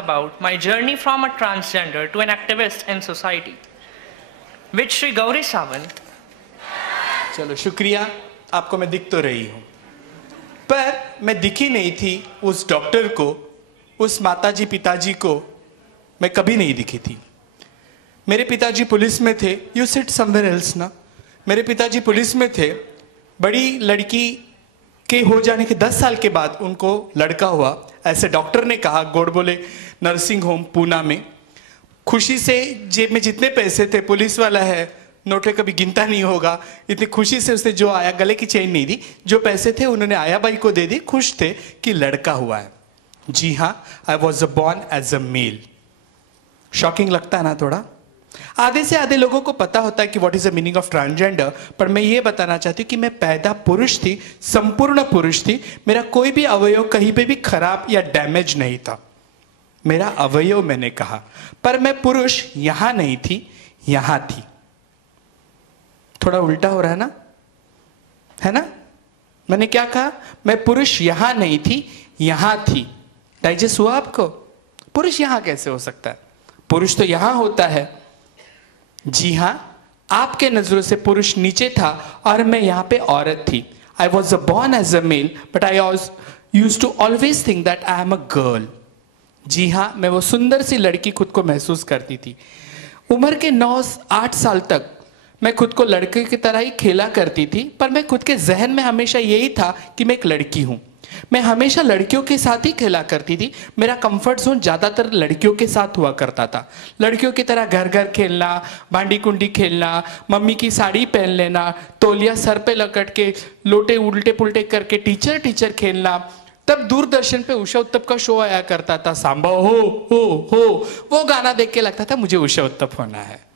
About my journey from a transgender to an activist in society, which Sri Gauri Sawant. चलो शुक्रिया, आपको मैं दिख तो रही हूँ, पर मैं दिखी नहीं थी उस डॉक्टर को, उस माताजी पिताजी को मैं कभी नहीं दिखी थी। मेरे पिताजी पुलिस में थे। यू सिट समवेयर एल्स ना। मेरे पिताजी पुलिस में थे। बड़ी लड़की के हो जाने के 10 साल के बाद उनको लड़का हुआ, ऐसे डॉक्टर ने कहा, गोडबोले नर्सिंग होम पूना में। खुशी से जेब में जितने पैसे थे, पुलिस वाला है, नोटें कभी गिनता नहीं होगा, इतनी खुशी से उसने जो आया, गले की चेन नहीं दी, जो पैसे थे उन्होंने आया बाई को दे दी। खुश थे कि लड़का हुआ है। जी हाँ, I was born as a male. Shocking लगता है ना थोड़ा। आधे से आधे लोगों को पता होता है कि what is the meaning of transgender, पर मैं ये बताना चाहती हूँ कि मैं पैदा पुरुष थी, संपूर्ण पुरुष थी। मेरा कोई भी अवयव कहीं पे भी खराब या डैमेज नहीं था। मेरा अवयव मैंने कहा, पर मैं पुरुष यहां नहीं थी, यहां थी। थोड़ा उल्टा हो रहा है ना? मैंने क्या कहा? मैं पुरुष यहां नहीं थी, यहां थी। डाइजेस्ट हुआ आपको? पुरुष यहां कैसे हो सकता है? पुरुष तो यहां होता है। जी हां, आपके नजरों से पुरुष नीचे था और मैं यहां पे औरत थी। I was born as a male, but I used to always think that I am a girl. जी हां, मैं वो सुंदर सी लड़की खुद को महसूस करती थी। उम्र के 9-8 साल तक मैं खुद को लड़के की तरह ही खेला करती थी, पर मैं खुद के जहन में हमेशा यही था कि मैं एक लड़की हूं। मैं हमेशा लड़कियों के साथ ही खेला करती थी। मेरा कंफर्ट जोन ज़्यादातर लड़कियों के साथ हुआ करता था। लड़कियों की तरह घर घर खेलना, भांडी कुंडी खेलना, मम्मी की साड़ी पहन लेना, तौलिया सर पे लकट के लोटे उल्टे पुल्टे करके टीचर खेलना। तब दूरदर्शन पे उषा उत्तप का शो आया करता था, सांबा हो। वो गाना देख के लगता था मुझे उषा उत्तप होना है।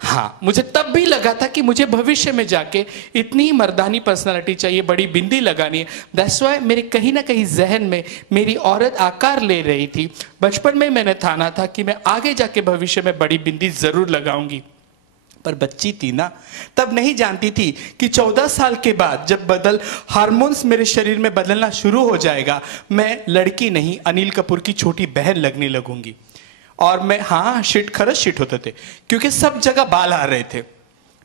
हाँ, मुझे तब भी लगा था कि मुझे भविष्य में जाके इतनी मर्दानी पर्सनालिटी चाहिए, बड़ी बिंदी लगानी है। दैट्स व्हाई मेरे कहीं ना कहीं जहन में मेरी औरत आकार ले रही थी। बचपन में मैंने ठाना था कि मैं आगे जाके भविष्य में बड़ी बिंदी जरूर लगाऊंगी, पर बच्ची थी ना, तब नहीं जानती थी कि 14 साल के बाद जब हार्मोन्स मेरे शरीर में बदलना शुरू हो जाएगा, मैं लड़की नहीं अनिल कपूर की छोटी बहन लगने लगूंगी। और मैं खरच शिट होते थे, क्योंकि सब जगह बाल आ रहे थे।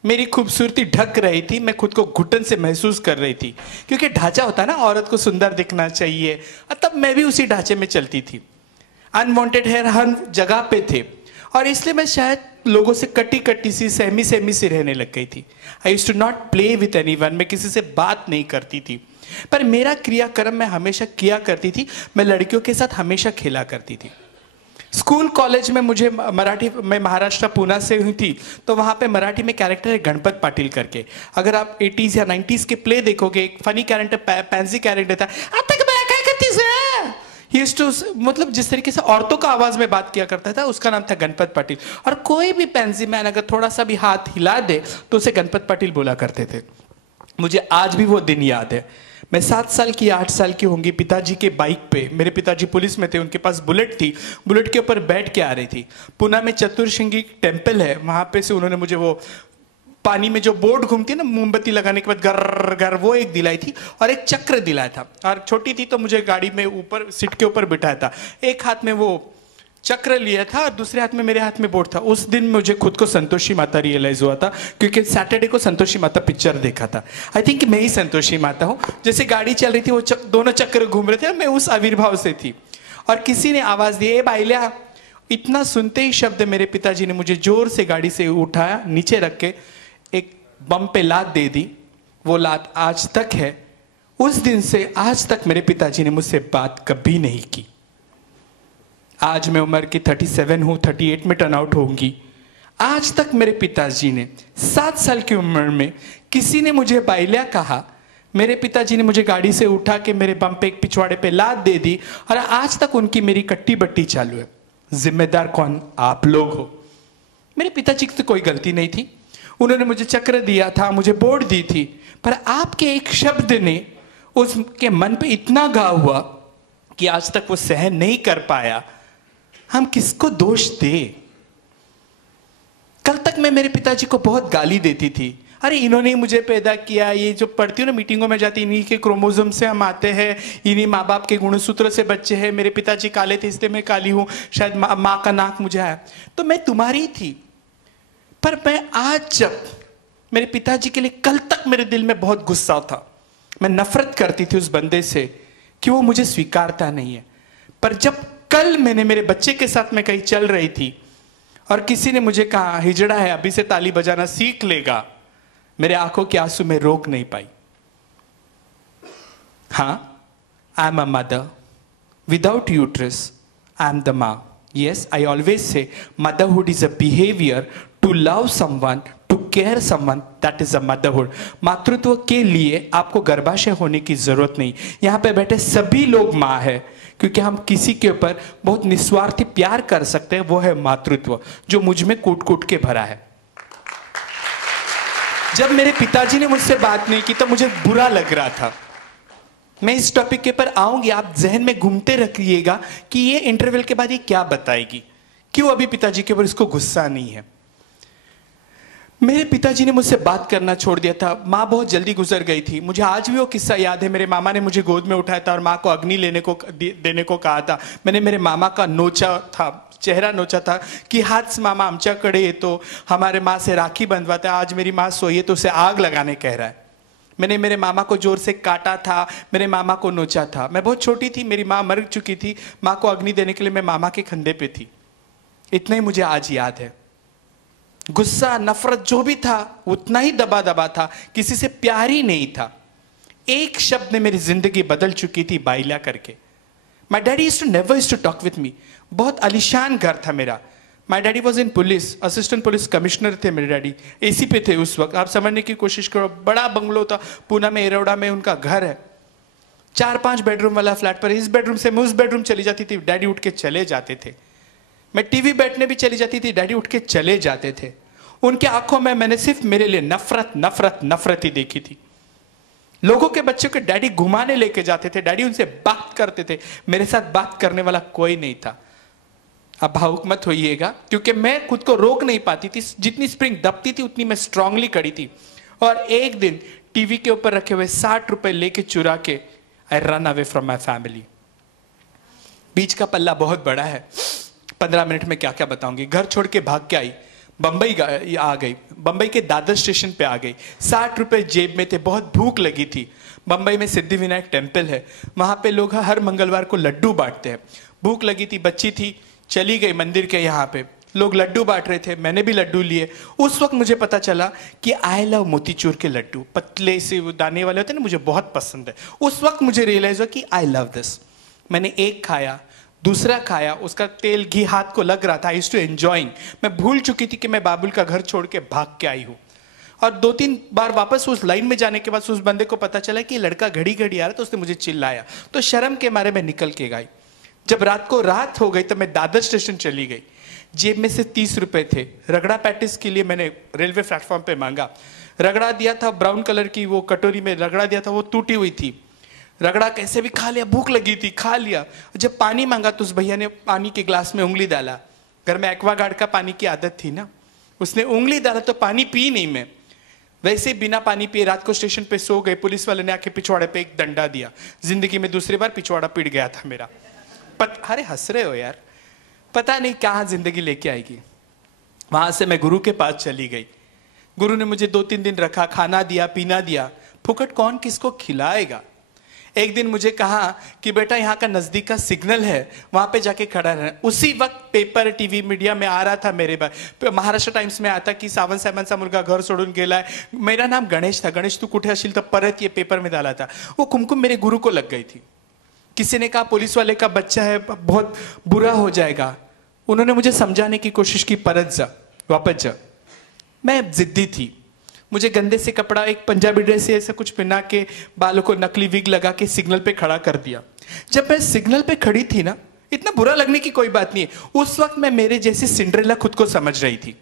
मेरी खूबसूरती ढक रही थी। मैं खुद को घुटन से महसूस कर रही थी, क्योंकि ढांचा होता है ना, औरत को सुंदर दिखना चाहिए। और तब मैं भी उसी ढांचे में चलती थी। अनवांटेड हेयर हर जगह पे थे, और इसलिए मैं शायद लोगों से कटी सी सहमी सी रहने लग गई थी। I used to not play with anyone. मैं किसी से बात नहीं करती थी, पर मेरा क्रियाक्रम मैं हमेशा किया करती थी। मैं लड़कियों के साथ हमेशा खेला करती थी। स्कूल कॉलेज में मुझे मराठी, मैं महाराष्ट्र पूना से हुई थी, तो वहाँ पे मराठी में कैरेक्टर है गणपत पाटिल करके। अगर आप 80s या 90s के प्ले देखोगे, एक फनी कैरेक्टर पैंसी कैरेक्टर था, मतलब जिस तरीके से औरतों का आवाज में बात किया करता था, उसका नाम था गणपत पाटिल। और कोई भी पैंसी मैन अगर थोड़ा सा भी हाथ हिला दे तो उसे गणपत पाटिल बोला करते थे। मुझे आज भी वो दिन याद है। मैं 7 साल की 8 साल की होंगी, पिताजी के बाइक पे, मेरे पिताजी पुलिस में थे, उनके पास बुलेट थी, बुलेट के ऊपर बैठ के आ रही थी। पुणे में चतुर्श्रृंगी टेम्पल है, वहां पे से उन्होंने मुझे वो पानी में जो बोर्ड घूमती है ना, मोमबत्ती लगाने के बाद गर गर, वो एक दिलाई थी, और एक चक्र दिलाया था। और छोटी थी तो मुझे गाड़ी में ऊपर सीट के ऊपर बिठाया था। एक हाथ में वो चक्र लिया था और दूसरे हाथ में मेरे हाथ में बोर्ड था। उस दिन मुझे खुद को संतोषी माता रियलाइज हुआ था, क्योंकि सैटरडे को संतोषी माता पिक्चर देखा था। आई थिंक मैं ही संतोषी माता हूँ। जैसे गाड़ी चल रही थी, वो दोनों चक्र घूम रहे थे, मैं उस आविर्भाव से थी। और किसी ने आवाज दी, ए बाइल्या। इतना सुनते ही शब्द मेरे पिताजी ने मुझे जोर से गाड़ी से उठाया, नीचे रख के एक बम पे लात दे दी। वो लात आज तक है। उस दिन से आज तक मेरे पिताजी ने मुझसे बात कभी नहीं की। आज मैं उम्र की 37 हूँ, 38 में टर्न आउट होंगी। आज तक मेरे पिताजी ने 7 साल की उम्र में किसी ने मुझे बाइल्या कहा, मेरे पिताजी ने मुझे गाड़ी से उठा के मेरे बम पे एक पिछवाड़े पे लात दे दी और आज तक उनकी मेरी कट्टी बट्टी चालू है। जिम्मेदार कौन? आप लोग हो। मेरे पिताजी की तो कोई गलती नहीं थी, उन्होंने मुझे चक्र दिया था, मुझे बोर्ड दी थी, पर आपके एक शब्द ने उसके मन पे इतना घाव हुआ कि आज तक वो सहन नहीं कर पाया। हम किसको दोष दे? कल तक मैं मेरे पिताजी को बहुत गाली देती थी, अरे इन्होंने मुझे पैदा किया, ये जो पढ़ती हूँ ना मीटिंगों में जाती, इन्हीं के क्रोमोसोम से हम आते हैं, इन्हीं माँ बाप के गुणसूत्र से बच्चे हैं, मेरे पिताजी काले थे इसलिए मैं काली हूँ, शायद माँ का नाक मुझे आया तो मैं तुम्हारी थी। पर मैं आज जब मेरे पिताजी के लिए, कल तक मेरे दिल में बहुत गुस्सा था, मैं नफरत करती थी उस बंदे से कि वो मुझे स्वीकारता नहीं है। पर जब कल मैंने मेरे बच्चे के साथ में कहीं चल रही थी और किसी ने मुझे कहा हिजड़ा है अभी से ताली बजाना सीख लेगा, मेरे आंखों के आंसू में रोक नहीं पाई। हाँ, आई am a mother without uterus, I am the माँ। Yes, I always say motherhood is a behavior to love someone, to care someone, that is a motherhood. मातृत्व के लिए आपको गर्भाशय होने की जरूरत नहीं। यहाँ पे बैठे सभी लोग माँ है, क्योंकि हम किसी के ऊपर बहुत निस्वार्थी प्यार कर सकते हैं, वो है मातृत्व जो मुझ में कूट कूट के भरा है। जब मेरे पिताजी ने मुझसे बात नहीं की तो मुझे बुरा लग रहा था। मैं इस टॉपिक के ऊपर आऊंगी, आप जहन में घूमते रखिएगा कि ये इंटरवल के बाद ये क्या बताएगी, क्यों अभी पिताजी के ऊपर इसको गुस्सा नहीं है। मेरे पिताजी ने मुझसे बात करना छोड़ दिया था, माँ बहुत जल्दी गुजर गई थी। मुझे आज भी वो किस्सा याद है, मेरे मामा ने मुझे गोद में उठाया था और माँ को अग्नि देने को कहा था। मैंने मेरे मामा का नोचा था, चेहरा नोचा था कि हाथ मामा आमच्याकडे येतो, हमारे माँ से राखी बंधवाता है, आज मेरी माँ सोई है तो उसे आग लगाने कह रहा है। मैंने मेरे मामा को जोर से काटा था, मेरे मामा को नोचा था। मैं बहुत छोटी थी, मेरी माँ मर चुकी थी, माँ को अग्नि देने के लिए मैं मामा के कंधे पे थी। इतना ही मुझे आज याद है। गुस्सा नफरत जो भी था उतना ही दबा दबा था, किसी से प्यार ही नहीं था। एक शब्द ने मेरी जिंदगी बदल चुकी थी, बाइला करके। My daddy used to never used to talk with me. बहुत आलीशान घर था मेरा। My daddy was in police, assistant police commissioner थे मेरे डैडी, एसी पे थे उस वक्त। आप समझने की कोशिश करो, बड़ा बंगलो था, पूना में एरोड़ा में उनका घर है, 4-5 बेडरूम वाला फ्लैट। पर इस बेडरूम से मैं उस बेडरूम चली जाती थी, डैडी उठ के चले जाते थे। मैं टीवी बैठने भी चली जाती थी, डैडी उठ के चले जाते थे। उनके आंखों में मैंने सिर्फ मेरे लिए नफरत नफरत नफरत ही देखी थी। लोगों के बच्चों के डैडी घुमाने लेके जाते थे, डैडी उनसे बात करते थे, मेरे साथ बात करने वाला कोई नहीं था। अब भावुक मत होइएगा, क्योंकि मैं खुद को रोक नहीं पाती थी, जितनी स्प्रिंग दबती थी उतनी मैं स्ट्रांगली कड़ी थी। और एक दिन टीवी के ऊपर रखे हुए 60 रुपए लेके चुरा के I run away from my family. बीच का पल्ला बहुत बड़ा है, 15 मिनट में क्या क्या बताऊंगी। घर छोड़ के भाग के आई, बंबई आ गई, बंबई के दादर स्टेशन पे आ गई। 60 रुपए जेब में थे, बहुत भूख लगी थी। बंबई में सिद्धि विनायक टेम्पल है, वहां पे लोग हर मंगलवार को लड्डू बांटते हैं। भूख लगी थी, बच्ची थी, चली गई मंदिर के यहाँ पे, लोग लड्डू बांट रहे थे, मैंने भी लड्डू लिए। उस वक्त मुझे पता चला कि आई लव मोतीचूर के लड्डू, पतले से दाने वाले होते हैं ना, मुझे बहुत पसंद है। उस वक्त मुझे रियलाइज हुआ कि आई लव दिस। मैंने एक खाया, दूसरा खाया, उसका तेल घी हाथ को लग रहा था। I used to enjoying. मैं भूल चुकी थी कि मैं बाबुल का घर छोड़ के भाग के आई हूँ। और 2-3 बार वापस उस लाइन में जाने के बाद उस बंदे को पता चला कि लड़का घड़ी घड़ी आ रहा, तो उसने मुझे चिल्लाया, तो शर्म के मारे मैं निकल के गई। जब रात को रात हो गई तो मैं दादर स्टेशन चली गई। जेब में से 30 रुपए थे, रगड़ा पैटिस के लिए मैंने रेलवे प्लेटफॉर्म पे मांगा। रगड़ा दिया था, ब्राउन कलर की वो कटोरी में रगड़ा दिया था, वो टूटी हुई थी। रगड़ा कैसे भी खा लिया, भूख लगी थी, खा लिया। जब पानी मांगा तो उस भैया ने पानी के ग्लास में उंगली डाला। घर में एक्वागार्ड का पानी की आदत थी ना, उसने उंगली डाला तो पानी पी नहीं मैं, वैसे बिना पानी पिए रात को स्टेशन पे सो गए। पुलिस वाले ने आके पिछवाड़े पे एक डंडा दिया। जिंदगी में दूसरी बार पिछवाड़ा पिट गया था मेरा। अरे हंस रहे हो यार, पता नहीं कहाँ जिंदगी लेके आएगी। वहां से मैं गुरु के पास चली गई। गुरु ने मुझे 2-3 दिन रखा, खाना दिया, पीना दिया। फुकट कौन किसको खिलाएगा। एक दिन मुझे कहा कि बेटा यहाँ का नजदीक का सिग्नल है, वहां पे जाके खड़ा रहना। उसी वक्त पेपर टीवी मीडिया में आ रहा था, मेरे बार महाराष्ट्र टाइम्स में आता कि सावंत साहेबांचा मुलगा घर सोडून गेलाय। मेरा नाम गणेश था। गणेश तू कुठे असेल तर परत ये पेपर में डाला था। वो कुमकुम मेरे गुरु को लग गई थी। किसी ने कहा पुलिस वाले का बच्चा है, बहुत बुरा हो जाएगा। उन्होंने मुझे समझाने की कोशिश की, परत जा, वापस जा। मैं जिद्दी थी। मुझे गंदे से कपड़ा, एक पंजाबी ड्रेस ऐसा कुछ पहना के, बालों को नकली विग लगा के सिग्नल पे खड़ा कर दिया। जब मैं सिग्नल पे खड़ी थी ना, इतना बुरा लगने की कोई बात नहीं है। उस वक्त मैं मेरे जैसी सिंड्रेला खुद को समझ रही थी।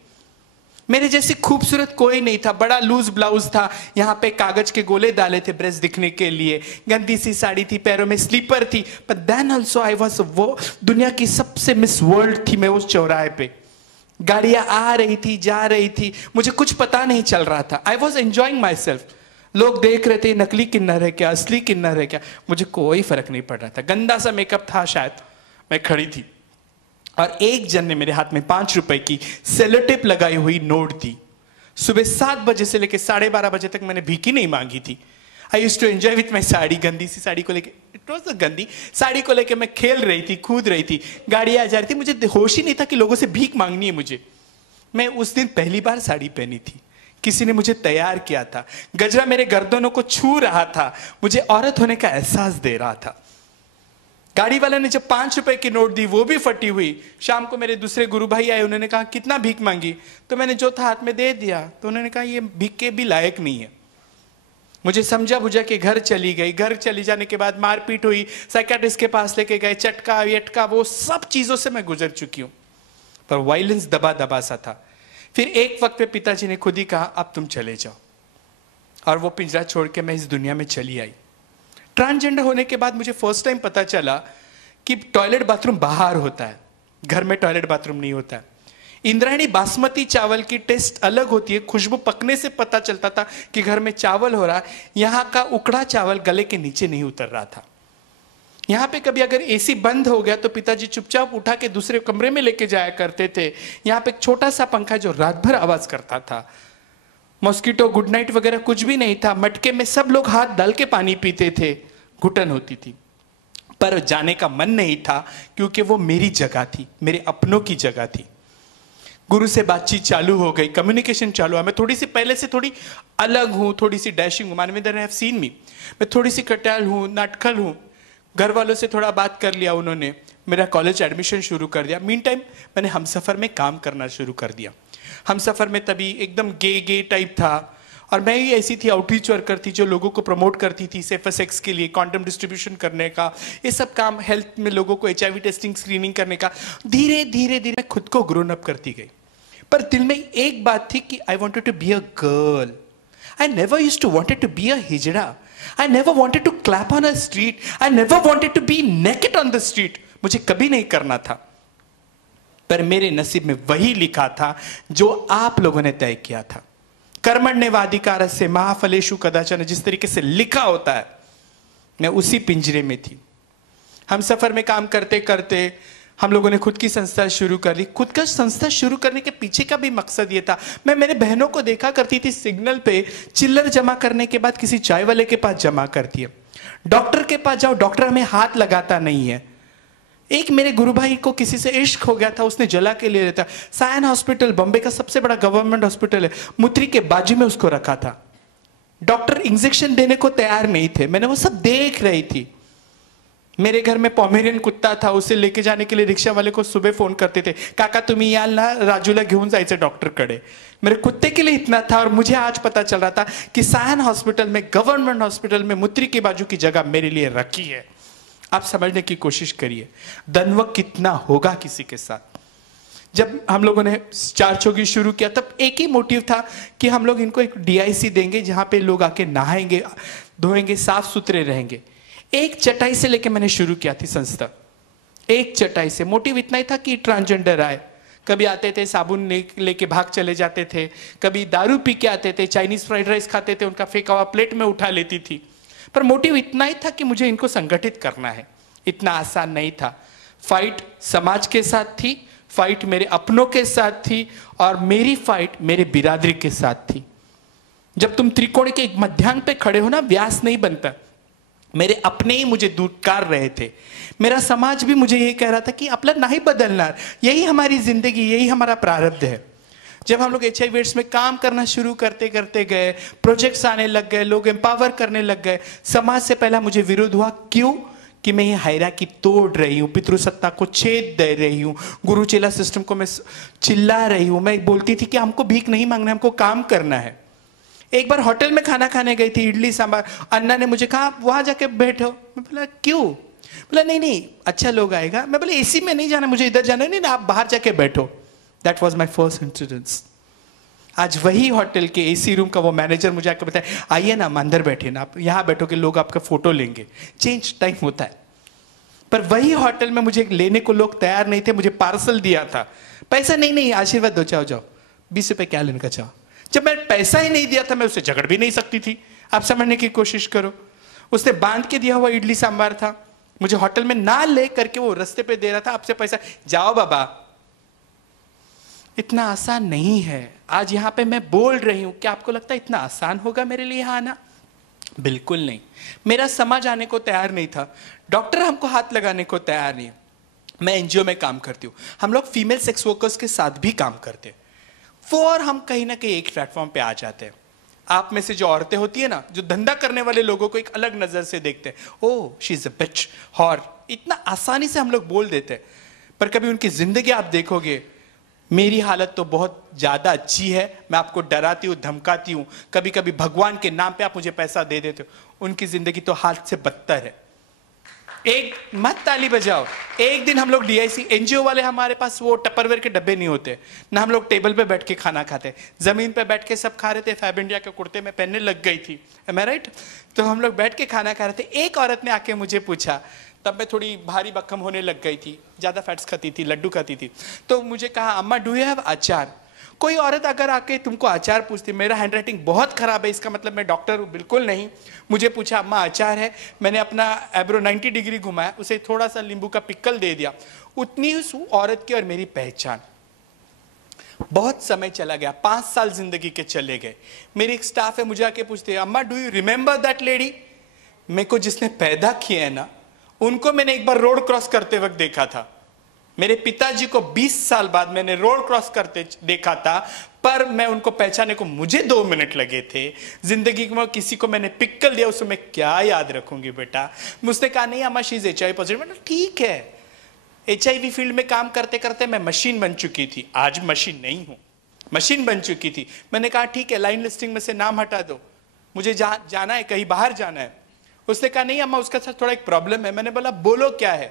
मेरे जैसी खूबसूरत कोई नहीं था। बड़ा लूज ब्लाउज था, यहाँ पे कागज के गोले डाले थे ब्रेस्ट दिखने के लिए, गंदी सी साड़ी थी, पैरों में स्लीपर थी। But then also I was, वो दुनिया की सबसे मिस वर्ल्ड थी मैं उस चौराहे पे। गाड़ियां आ रही थी, जा रही थी, मुझे कुछ पता नहीं चल रहा था। I was enjoying my self. लोग देख रहे थे नकली किन्नर है क्या, असली किन्नर है क्या, मुझे कोई फर्क नहीं पड़ रहा था। गंदा सा मेकअप था शायद। मैं खड़ी थी और एक जन ने मेरे हाथ में 5 रुपए की सेलोटेप लगाई हुई नोट दी। सुबह 7 बजे से लेकर 12:30 बजे तक मैंने भीख ही नहीं मांगी थी। I used to enjoy with my sari. गंदी सी साड़ी को लेके, इट वॉज अ गंदी साड़ी को लेके मैं खेल रही थी, कूद रही थी, गाड़ी आ जा रही थी। मुझे होश ही नहीं था कि लोगों से भीख मांगनी है मुझे। मैं उस दिन पहली बार साड़ी पहनी थी, किसी ने मुझे तैयार किया था, गजरा मेरे गर्दनों को छू रहा था, मुझे औरत होने का एहसास दे रहा था। गाड़ी वाले ने जब 5 रुपए की नोट दी, वो भी फटी हुई। शाम को मेरे दूसरे गुरु भाई आए, उन्होंने कहा कितना भीख मांगी, तो मैंने जो था हाथ में दे दिया। तो उन्होंने कहा ये भीख के भी लायक नहीं है। मुझे समझा बुझा के घर चली गई। घर चली जाने के बाद मारपीट हुई, साइकियाट्रिस्ट के पास लेके गए, चटका यटका वो सब चीजों से मैं गुजर चुकी हूं, पर वायलेंस दबा दबा सा था। फिर एक वक्त पे पिताजी ने खुद ही कहा अब तुम चले जाओ, और वो पिंजरा छोड़ के मैं इस दुनिया में चली आई। ट्रांसजेंडर होने के बाद मुझे फर्स्ट टाइम पता चला कि टॉयलेट बाथरूम बाहर होता है, घर में टॉयलेट बाथरूम नहीं होता है। इंद्रायणी बासमती चावल की टेस्ट अलग होती है, खुशबू पकने से पता चलता था कि घर में चावल हो रहा है। यहाँ का उकड़ा चावल गले के नीचे नहीं उतर रहा था। यहाँ पे कभी अगर एसी बंद हो गया तो पिताजी चुपचाप उठा के दूसरे कमरे में लेके जाया करते थे। यहाँ पे एक छोटा सा पंखा जो रात भर आवाज करता था। मॉस्किटो गुड नाइट वगैरह कुछ भी नहीं था। मटके में सब लोग हाथ डाल के पानी पीते थे, घुटन होती थी, पर जाने का मन नहीं था क्योंकि वो मेरी जगह थी, मेरे अपनों की जगह थी। गुरु से बातचीत चालू हो गई, कम्युनिकेशन चालू हुआ। मैं थोड़ी सी पहले से थोड़ी अलग हूँ, थोड़ी सी डैशिंग हूँ। मानवेंद्र हैव सीन मी, मैं थोड़ी सी कटाल हूँ, नाटकल हूँ। घर वालों से थोड़ा बात कर लिया उन्होंने, मेरा कॉलेज एडमिशन शुरू कर दिया। मीन टाइम मैंने हमसफर में काम करना शुरू कर दिया। हमसफर में तभी एकदम गे टाइप था, और मैं ही ऐसी थी आउटरीच वर्कर थी जो लोगों को प्रमोट करती थी सेफर सेक्स के लिए, कॉन्डम डिस्ट्रीब्यूशन करने का, ये सब काम, हेल्थ में लोगों को HIV टेस्टिंग स्क्रीनिंग करने का। धीरे धीरे धीरे मैं खुद को ग्रोन अप करती गई, पर दिल में एक बात थी कि I wanted to be a girl. I never used to wanted to be a hijra. I never wanted to clap on a street. I never wanted to be naked on the street. मुझे कभी नहीं करना था, पर मेरे नसीब में वही लिखा था जो आप लोगों ने तय किया था। कर्मण्येवाधिकारस्य मा फलेषु कदाचन, जिस तरीके से लिखा होता है, मैं उसी पिंजरे में थी। हम सफर में काम करते करते हम लोगों ने खुद की संस्था शुरू कर ली। खुद का संस्था शुरू करने के पीछे का भी मकसद ये था, मैं मेरे बहनों को देखा करती थी सिग्नल पे चिल्लर जमा करने के बाद किसी चाय वाले के पास जमा करती है। डॉक्टर के पास जाओ, डॉक्टर हमें हाथ लगाता नहीं है। एक मेरे गुरु भाई को किसी से इश्क हो गया था, उसने जला के ले लेता। सायन हॉस्पिटल बॉम्बे का सबसे बड़ा गवर्नमेंट हॉस्पिटल है, मुत्री के बाजू में उसको रखा था। डॉक्टर इंजेक्शन देने को तैयार नहीं थे, मैंने वो सब देख रही थी। मेरे घर में पॉमेरियन कुत्ता था, उसे लेके जाने के लिए रिक्शा वाले को सुबह फोन करते थे, काका तुम्ही याल ना राजूला घेऊन जायचं डॉक्टर कडे। मेरे कुत्ते के लिए इतना था, और मुझे आज पता चल रहा था कि सायन हॉस्पिटल में, गवर्नमेंट हॉस्पिटल में मुत्री के बाजू की जगह मेरे लिए रखी है। आप समझने की कोशिश करिए दनवक कितना होगा किसी के साथ। जब हम लोगों ने चार चौकी शुरू किया तब एक ही मोटिव था कि हम लोग इनको एक DIC देंगे जहां पे लोग आके नहाएंगे, धोएंगे, साफ सुथरे रहेंगे। एक चटाई से लेके मैंने शुरू किया थी संस्था, एक चटाई से। मोटिव इतना ही था कि ट्रांसजेंडर आए, कभी आते थे साबुन लेके भाग चले जाते थे, कभी दारू पी के आते थे, चाइनीज फ्राइड राइस खाते थे, उनका फेंका हुआ प्लेट में उठा लेती थी। पर मोटिव इतना ही था कि मुझे इनको संगठित करना है। इतना आसान नहीं था। फाइट समाज के साथ थी, फाइट मेरे अपनों के साथ थी, और मेरी फाइट मेरे बिरादरी के साथ थी। जब तुम त्रिकोण के एक मध्यांग पे खड़े हो ना, व्यास नहीं बनता। मेरे अपने ही मुझे दूरकार रहे थे, मेरा समाज भी मुझे यही कह रहा था कि आपला नहीं बदलना, यही हमारी जिंदगी, यही हमारा प्रारब्ध है। जब हम लोग HIV एड्स में काम करना शुरू करते करते गए, प्रोजेक्ट्स आने लग गए, लोग एम्पावर करने लग गए, समाज से पहला मुझे विरोध हुआ। क्यों? कि मैं ये हायरार्की तोड़ रही हूँ, पितृसत्ता को छेद दे रही हूँ, गुरु चेला सिस्टम को मैं चिल्ला रही हूँ। मैं बोलती थी कि हमको भीख नहीं मांगना, हमको काम करना है। एक बार होटल में खाना खाने गई थी, इडली सांभर, अन्ना ने मुझे कहा वहां जाके बैठो। मैं बोला क्यों? बोला नहीं नहीं अच्छा लोग आएगा। मैं बोला एसी में नहीं जाना, मुझे इधर जाना। नहीं ना, आप बाहर जाके बैठो। That was my first incidence. आज वही होटल के एसी रूम का वो मैनेजर मुझे आकर बताया, आइए ना, हम अंदर बैठे ना, आप यहाँ बैठोगे, लोग आपका फोटो लेंगे। चेंज टाइम होता है। पर वही होटल में मुझे लेने को लोग तैयार नहीं थे। मुझे पार्सल दिया था, पैसा नहीं नहीं आशीर्वाद दो, चाहो जाओ, 20 रुपए क्या लेने का चाहो। जब मैं पैसा ही नहीं दिया था, मैं उससे झगड़ भी नहीं सकती थी। आप समझने की कोशिश करो। उसने बांध के दिया हुआ इडली सांभर था, मुझे होटल में ना ले करके वो रास्ते पे दे रहा था, आपसे पैसा, जाओ बाबा। इतना आसान नहीं है। आज यहां पे मैं बोल रही हूं, क्या आपको लगता है इतना आसान होगा मेरे लिए यहां आना? बिल्कुल नहीं। मेरा समाज आने को तैयार नहीं था, डॉक्टर हमको हाथ लगाने को तैयार नहीं है। मैं एनजीओ में काम करती हूँ, हम लोग फीमेल सेक्स वर्कर्स के साथ भी काम करते हैं। वो और हम कहीं ना कहीं एक प्लेटफॉर्म पे आ जाते हैं। आप में से जो औरतें होती है ना, जो धंधा करने वाले लोगों को एक अलग नजर से देखते हैं, oh she is a bitch, whore, इतना आसानी से हम लोग बोल देते हैं। पर कभी उनकी जिंदगी आप देखोगे, मेरी हालत तो बहुत ज्यादा अच्छी है। मैं आपको डराती हूँ, धमकाती हूँ, कभी कभी भगवान के नाम पे आप मुझे पैसा दे देते हो। उनकी जिंदगी तो हाल से बदतर है। एक मत ताली बजाओ। एक दिन हम लोग डीआईसी एनजीओ वाले, हमारे पास वो टपरवेयर के डब्बे नहीं होते ना, हम लोग टेबल पे बैठ के खाना खाते, जमीन पे बैठ के सब खा रहे थे। फैब इंडिया के कुर्ते में पहनने लग गई थी, एम आई राइट? तो हम लोग बैठ के खाना खा रहे थे। एक औरत ने आके मुझे पूछा, तब मैं थोड़ी भारी भक्कम होने लग गई थी, ज्यादा फैट्स खाती थी, लड्डू खाती थी। तो मुझे कहा, अम्मा डू यू हैव अचार? कोई औरत अगर आके तुमको अचार पूछती, मेरा हैंड राइटिंग बहुत खराब है, इसका मतलब मैं डॉक्टर हूँ बिल्कुल नहीं। मुझे पूछा, अम्मा अचार है? मैंने अपना एब्रो 90 डिग्री घुमाया, उसे थोड़ा सा नींबू का पिक्कल दे दिया। उतनी उस औरत की और मेरी पहचान। बहुत समय चला गया, 5 साल जिंदगी के चले गए। मेरी एक स्टाफ है, मुझे आके पूछते हैं, अम्मा do you remember that lady? मेरे को जिसने पैदा किया है ना, उनको मैंने एक बार रोड क्रॉस करते वक्त देखा था। मेरे पिताजी को 20 साल बाद मैंने रोड क्रॉस करते देखा था, पर मैं उनको पहचानने को मुझे 2 मिनट लगे थे। जिंदगी में किसी को मैंने पिक्कल दिया, उसमें क्या याद रखूंगी बेटा? मुझसे कहा, नहीं अम्मा शी इज HIV पॉजिटिव। ठीक है, HIV फील्ड में काम करते करते मैं मशीन बन चुकी थी। आज मशीन नहीं हूं, मशीन बन चुकी थी। मैंने कहा ठीक है, लाइन लिस्टिंग में से नाम हटा दो, मुझे जाना है, कहीं बाहर जाना है। उसने कहा, नहीं अम्मा उसका साथ थोड़ा एक प्रॉब्लम है। मैंने बोला, बोलो क्या है?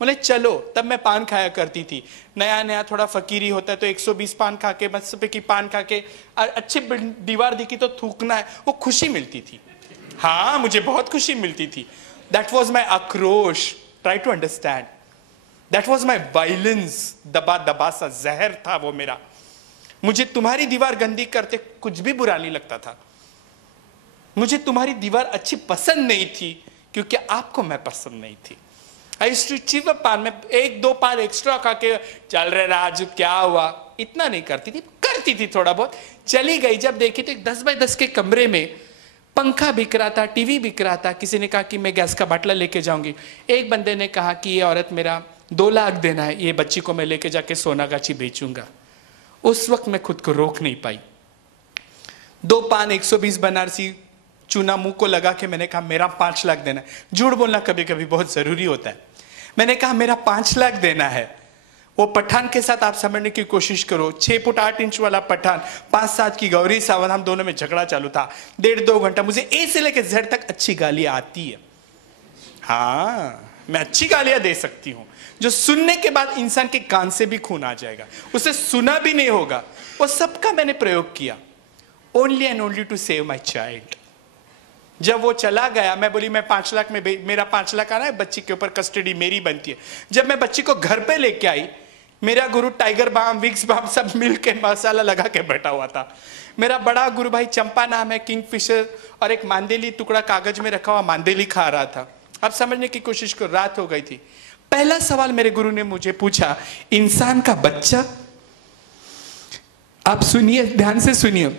बोले चलो। तब मैं पान खाया करती थी, नया नया थोड़ा फकीरी होता है, तो 120 पान खा के, 10 रुपए की पान खा के, अच्छी दीवार दिखी तो थूकना है, वो खुशी मिलती थी। हाँ, मुझे बहुत खुशी मिलती थी। दैट वॉज माई आक्रोश, try to understand. That was my violence, दबा दबा सा जहर था वो मेरा। मुझे तुम्हारी दीवार गंदी करते कुछ भी बुरा नहीं लगता था। मुझे तुम्हारी दीवार अच्छी पसंद नहीं थी, क्योंकि आपको मैं पसंद नहीं थी। आई यूज्ड टू चीव अ पान में 1-2 पान एक्स्ट्रा खा के, चल रहे राजू क्या हुआ, इतना नहीं करती थी थोड़ा बहुत। चली गई, जब देखी तो एक 10 बाय 10 के कमरे में पंखा बिक रहा था, टीवी बिक रहा था। किसी ने कहा कि मैं गैस का बाटला लेके जाऊंगी। एक बंदे ने कहा कि ये औरत मेरा 2 लाख देना है, ये बच्ची को मैं लेके जाके सोनागाछी बेचूंगा। उस वक्त मैं खुद को रोक नहीं पाई। 2 पान 120 बनारसी चूना मुंह को लगा के मैंने कहा, मेरा 5 लाख देना है। झूठ बोलना कभी कभी बहुत जरूरी होता है। मैंने कहा, मेरा 5 लाख देना है। वो पठान के साथ आप समझने की कोशिश करो, 6 फुट 8 इंच वाला पठान, 5 साल की गौरी सावंत, हम दोनों में झगड़ा चालू था 1.5-2 घंटा। मुझे ए से लेकर जेड तक अच्छी गालियां आती है। हाँ, मैं अच्छी गालियां दे सकती हूं, जो सुनने के बाद इंसान के कान से भी खून आ जाएगा, उसे सुना भी नहीं होगा। वो सबका मैंने प्रयोग किया, only and only to save my child. जब वो चला गया, मैं बोली मैं 5 लाख में, मेरा 5 लाख आना है, बच्ची के ऊपर कस्टडी मेरी बनती है। जब मैं बच्ची को घर पे लेके आई, मेरा गुरु टाइगर बाम, विक्स बाम सब मिल के मसाला लगा के बैठा हुआ था। मेरा बड़ा गुरु भाई चंपा नाम है, किंगफिशर और एक मांदेली टुकड़ा कागज में रखा हुआ मांदेली खा रहा था। अब समझने की कोशिश करो, रात हो गई थी। पहला सवाल मेरे गुरु ने मुझे पूछा, इंसान का बच्चा? आप सुनिए, ध्यान से सुनिए।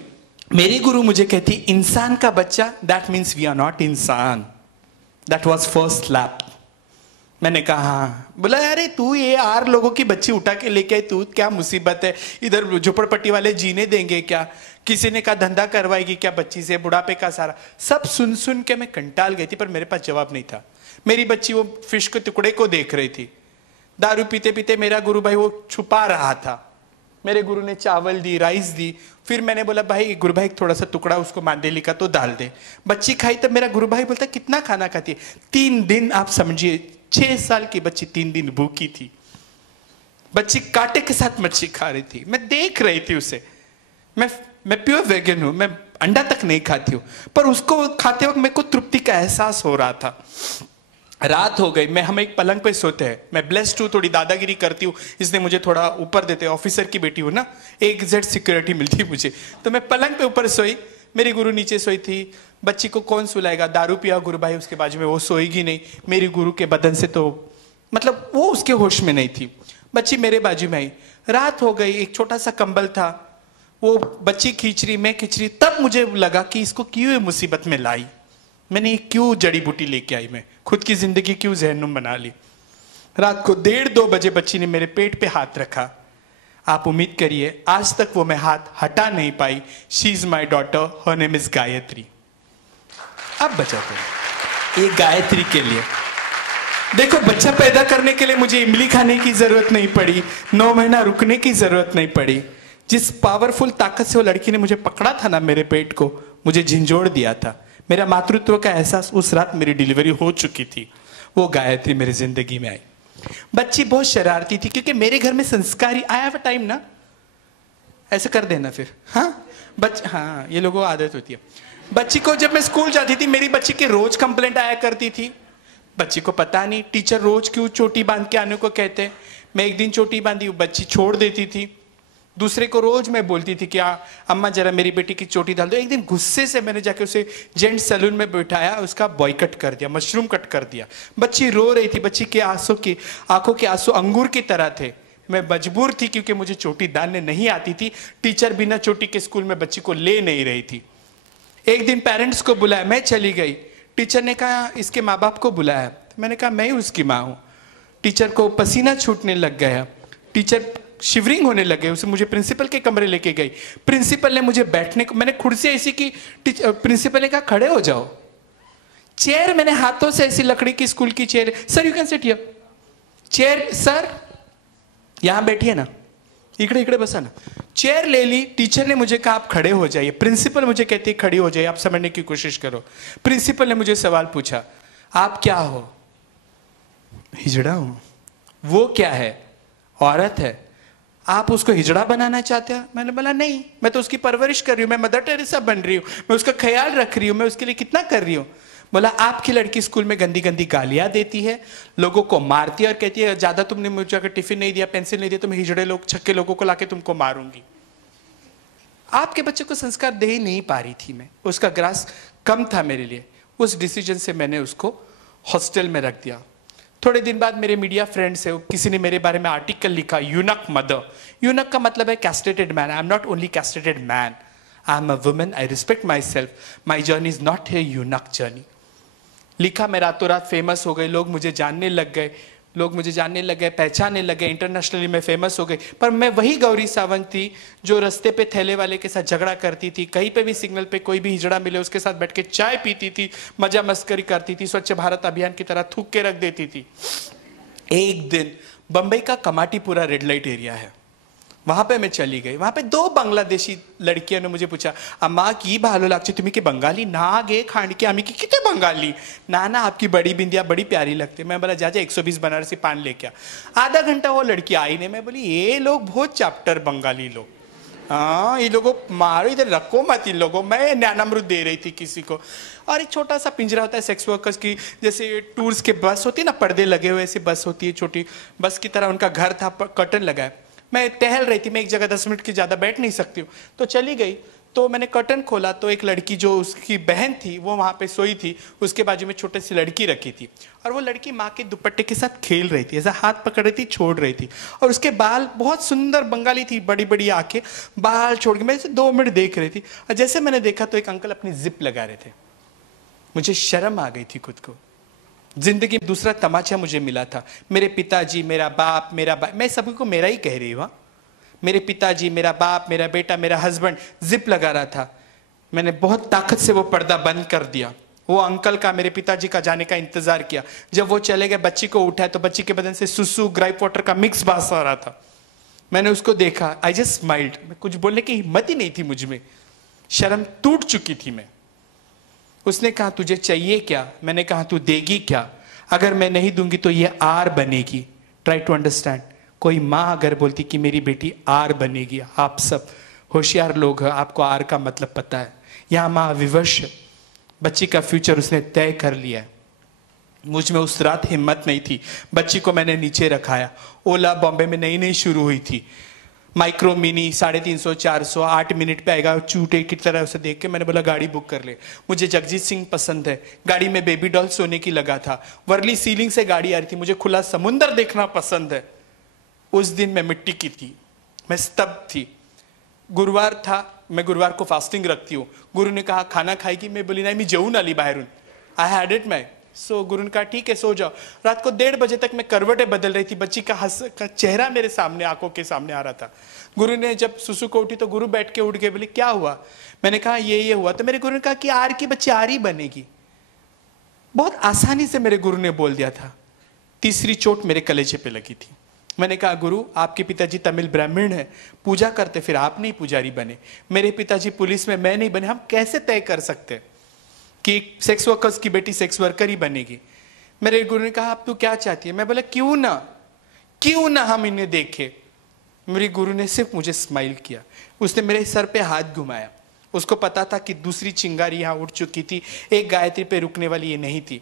मेरी गुरु मुझे कहती, इंसान का बच्चा, that means we are not इंसान। That was first slap. मैंने कहा हाँ। बोला, अरे तू ये 8 लोगों की बच्ची उठा के लेके आई, तू क्या मुसीबत है? इधर झोपड़पट्टी वाले जीने देंगे क्या? किसी ने कहा धंधा करवाएगी क्या बच्ची से? बुढ़ापे का सारा सब सुन सुन के मैं कंटाल गई थी, पर मेरे पास जवाब नहीं था। मेरी बच्ची वो फिश के टुकड़े को देख रही थी। दारू पीते पीते मेरा गुरु भाई वो छुपा रहा था। मेरे गुरु ने चावल दी, राइस दी। फिर मैंने बोला भाई गुरु भाई थोड़ा सा टुकड़ा उसको मांदेली का तो डाल दे। बच्ची खाई तब मेरा गुरु भाई बोलता कितना खाना खाती है? 3 दिन। आप समझिए 6 साल की बच्ची 3 दिन भूखी थी। बच्ची कांटे के साथ मच्छी खा रही थी, मैं देख रही थी उसे। मैं प्योर वेगन हूं, मैं अंडा तक नहीं खाती हूँ, पर उसको खाते वक्त मेरे को तृप्ति का एहसास हो रहा था। रात हो गई, हम एक पलंग पे सोते हैं। मैं ब्लेस्ड हूँ, थोड़ी दादागिरी करती हूँ, इसलिए मुझे थोड़ा ऊपर देते। ऑफिसर की बेटी हूँ ना, एक जेड सिक्योरिटी मिलती है मुझे। तो मैं पलंग पे ऊपर सोई, मेरी गुरु नीचे सोई थी। बच्ची को कौन सुलाएगा? दारू पिया गुरु भाई उसके बाजू में, वो सोएगी नहीं। मेरी गुरु के बदन से तो मतलब वो उसके होश में नहीं थी। बच्ची मेरे बाजू में आई। रात हो गई, एक छोटा सा कंबल था, वो बच्ची खींच रही, मैं खींच रही। तब मुझे लगा कि इसको क्यों ये मुसीबत में लाई मैंने, क्यों जड़ी बूटी लेके आई, मैं खुद की जिंदगी क्यों जहन्नुम बना ली। रात को 1:30-2 बजे बच्ची ने मेरे पेट पे हाथ रखा। आप उम्मीद करिए आज तक वो मैं हाथ हटा नहीं पाई। She is my daughter, her name is Gayatri. अब बचाते हैं ये गायत्री के लिए। देखो बच्चा पैदा करने के लिए मुझे इमली खाने की जरूरत नहीं पड़ी, 9 महीना रुकने की जरूरत नहीं पड़ी। जिस पावरफुल ताकत से वो लड़की ने मुझे पकड़ा था ना, मेरे पेट को मुझे झिंझोड़ दिया था। मेरा मातृत्व का एहसास उस रात मेरी डिलीवरी हो चुकी थी। वो गायत्री मेरी जिंदगी में आई। बच्ची बहुत शरारती थी क्योंकि मेरे घर में संस्कारी। आई हैव अ टाइम ना, ऐसे कर देना फिर। हाँ हाँ, ये लोगों को आदत होती है। बच्ची को जब मैं स्कूल जाती थी, मेरी बच्ची की रोज कंप्लेंट आया करती थी। बच्ची को पता नहीं टीचर रोज क्यों चोटी बांध के आने को कहते। मैं एक दिन चोटी बांधी, बच्ची छोड़ देती थी। दूसरे को रोज मैं बोलती थी कि अम्मा जरा मेरी बेटी की चोटी डाल दो। एक दिन गुस्से से मैंने जाके उसे जेंट्स सैलून में बैठाया, उसका बॉय कट कर दिया, मशरूम कट कर दिया। बच्ची रो रही थी, बच्ची के आंखों के आंसू अंगूर की तरह थे। मैं मजबूर थी क्योंकि मुझे चोटी डालने नहीं आती थी। टीचर बिना चोटी के स्कूल में बच्ची को ले नहीं रही थी। एक दिन पेरेंट्स को बुलाया, मैं चली गई। टीचर ने कहा इसके माँ बाप को बुलाया। मैंने कहा मैं उसकी माँ हूँ। टीचर को पसीना छूटने लग गया, टीचर शिवरिंग होने लगे। उसे मुझे प्रिंसिपल के कमरे लेके गई। प्रिंसिपल ने मुझे बैठने को, मैंने खुद से ऐसी की, प्रिंसिपल ने कहा खड़े हो जाओ। चेयर मैंने हाथों से ऐसी लकड़ी की स्कूल की chair, sir you can sit here. Chair sir यहां बैठिए ना, इकड़े इकड़े बसा ना। चेयर ले ली। टीचर ने मुझे कहा आप खड़े हो जाइए। प्रिंसिपल मुझे कहती है खड़ी हो जाइए, आप समझने की कोशिश करो। प्रिंसिपल ने मुझे सवाल पूछा आप क्या हो? हिजड़ा हूं। वो क्या है? औरत है। आप उसको हिजड़ा बनाना चाहते हो? मैंने बोला नहीं, मैं तो उसकी परवरिश कर रही हूँ, मैं मदर टेरेसा बन रही हूँ, मैं उसका ख्याल रख रही हूँ, मैं उसके लिए कितना कर रही हूँ। बोला आपकी लड़की स्कूल में गंदी गंदी गालियां देती है, लोगों को मारती है और कहती है ज्यादा तुमने मुझे अगर टिफिन नहीं दिया, पेंसिल नहीं दिया तो मैं हिजड़े लोग छक्के लोगों को लाके तुमको मारूंगी। आपके बच्चे को संस्कार दे ही नहीं पा रही थी मैं, उसका ग्रास कम था मेरे लिए। उस डिसीजन से मैंने उसको हॉस्टल में रख दिया। थोड़े दिन बाद मेरे मीडिया फ्रेंड्स है, किसी ने मेरे बारे में आर्टिकल लिखा, यूनक मदर। यूनक का मतलब है castrated man. I am not only castrated man, I am a woman, I respect my self, my journey is not a eunuch journey. लिखा, मैं रातों रात फेमस हो गई, लोग मुझे जानने लग गए, पहचानने लग गए, इंटरनेशनली मैं फेमस हो गई। पर मैं वही गौरी सावंत थी जो रास्ते पे थैले वाले के साथ झगड़ा करती थी, कहीं पे भी सिग्नल पे कोई भी हिजड़ा मिले उसके साथ बैठ के चाय पीती थी, मजा मस्करी करती थी, स्वच्छ भारत अभियान की तरह थूक के रख देती थी। एक दिन बंबई का कमाटीपुरा रेड लाइट एरिया है, वहां पे मैं चली गई। वहां पे 2 बांग्लादेशी लड़कियों ने मुझे पूछा अम्मा की भालो लागছে तुम्हें की बंगाली ना गे खांड के आमी की कितने बंगाली ना ना आपकी बड़ी बिंदिया बड़ी प्यारी लगती। मैं बोला जा 120 बनारसी पान लेके आ। आधा घंटा वो लड़की आई नहीं। मैं बोली ये लोग बहुत चैप्टर बंगाली लोग, हाँ ये लोगों मारो इधर रखो मत इन लोगों। मैं ज्ञानामृत दे रही थी किसी को। और एक छोटा सा पिंजरा होता है सेक्स वर्कर्स की, जैसे टूर्स के बस होती है ना, पर्दे लगे हुए ऐसी बस होती है, छोटी बस की तरह उनका घर था, कर्टन लगा है। मैं टहल रही थी, मैं एक जगह 10 मिनट की ज़्यादा बैठ नहीं सकती हूँ, तो चली गई। तो मैंने कर्टन खोला तो एक लड़की जो उसकी बहन थी वो वहाँ पे सोई थी, उसके बाजू में छोटी सी लड़की रखी थी और वो लड़की माँ के दुपट्टे के साथ खेल रही थी, ऐसा हाथ पकड़ रही थी, छोड़ रही थी। और उसके बाल बहुत सुंदर, बंगाली थी, बड़ी बड़ी आंखें, बाल छोड़ के मैं इसे 2 मिनट देख रही थी। और जैसे मैंने देखा तो एक अंकल अपनी जिप लगा रहे थे। मुझे शर्म आ गई थी खुद को। जिंदगी में दूसरा तमाचा मुझे मिला था। मेरे पिताजी, मेरा बाप, मेरा भाई, मैं सभी को मेरा ही कह रही हूँ। मेरे पिताजी, मेरा बाप, मेरा बेटा, मेरा हस्बैंड जिप लगा रहा था। मैंने बहुत ताकत से वो पर्दा बंद कर दिया। वो अंकल का, मेरे पिताजी का जाने का इंतजार किया। जब वो चले गए, बच्ची को उठाया तो बच्ची के बदन से सुसु, ग्राइप वाटर का मिक्स बास आ रहा था। मैंने उसको देखा, आई जस्ट स्माइल्ड। मैं कुछ बोलने की हिम्मत ही नहीं थी मुझ में, शर्म टूट चुकी थी मैं। उसने कहा तुझे चाहिए क्या? मैंने कहा तू देगी क्या? अगर मैं नहीं दूंगी तो ये आर बनेगी। Try to understand. कोई माँ अगर बोलती कि मेरी बेटी आर बनेगी, आप सब होशियार लोग हैं, आपको आर का मतलब पता है। यहाँ माँ विवश, बच्ची का फ्यूचर उसने तय कर लिया है। मुझ में उस रात हिम्मत नहीं थी। बच्ची को मैंने नीचे रखाया। ओला बॉम्बे में नई नई शुरू हुई थी, माइक्रो मिनी 350 400 8 मिनट पे आएगा, चूटे की तरह उसे देख के मैंने बोला गाड़ी बुक कर ले। मुझे जगजीत सिंह पसंद है, गाड़ी में बेबी डॉल सोने की लगा था, वर्ली सीलिंग से गाड़ी आ रही थी, मुझे खुला समुंदर देखना पसंद है। उस दिन मैं मिट्टी की थी, मैं स्तब्ध थी। गुरुवार था, मैं गुरुवार को फास्टिंग रखती हूँ। गुरु ने कहा खाना खाएगी? मैं बोली नहीं, मैं जेऊन आली बाहरून, आई हैड इट मैं। सो गुरु ने कहा ठीक है सो जाओ। रात को 1:30 बजे तक मैं करवटें बदल रही थी, बच्ची का चेहरा मेरे सामने, आंखों के सामने आ रहा था। गुरु ने जब सुसु को उठी तो गुरु बैठ के उठ गए, बोले क्या हुआ? मैंने कहा ये हुआ। तो मेरे गुरु ने कहा कि आर की बच्ची आर ही बनेगी। बहुत आसानी से मेरे गुरु ने बोल दिया था। तीसरी चोट मेरे कलेजे पे लगी थी। मैंने कहा गुरु आपके पिताजी तमिल ब्राह्मण है, पूजा करते, फिर आप नहीं पुजारी बने। मेरे पिताजी पुलिस में, मैं नहीं बने। हम कैसे तय कर सकते कि सेक्स वर्कर्स की बेटी सेक्स वर्कर ही बनेगी? मेरे गुरु ने कहा अब तू क्या चाहती है? मैं बोला क्यों ना हम इन्हें देखें। मेरे गुरु ने सिर्फ मुझे स्माइल किया, उसने मेरे सर पे हाथ घुमाया। उसको पता था कि दूसरी चिंगारी यहाँ उठ चुकी थी, एक गायत्री पे रुकने वाली ये नहीं थी।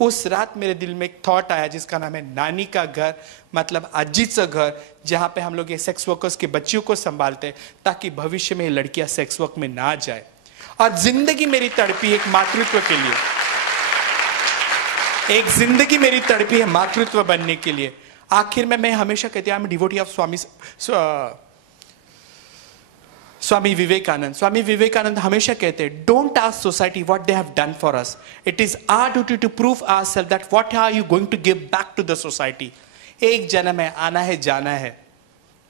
उस रात मेरे दिल में एक थॉट आया जिसका नाम है नानी का घर, मतलब आजीचं घर, जहाँ पे हम लोग ये सेक्स वर्कर्स के बच्चियों को संभालते हैं ताकि भविष्य में लड़कियां सेक्स वर्क में ना जाए। और जिंदगी मेरी तड़पी एक मातृत्व के लिए, एक जिंदगी मेरी तड़पी है मातृत्व बनने के लिए। आखिर में मैं हमेशा कहती हूँ, I am devotee of Swami Vivekananda. Swami Vivekananda हमेशा कहते हैं don't ask society what they have done for us, it is our duty to prove ourself that what are you going to give back to the society. एक जन्म है, आना है जाना है,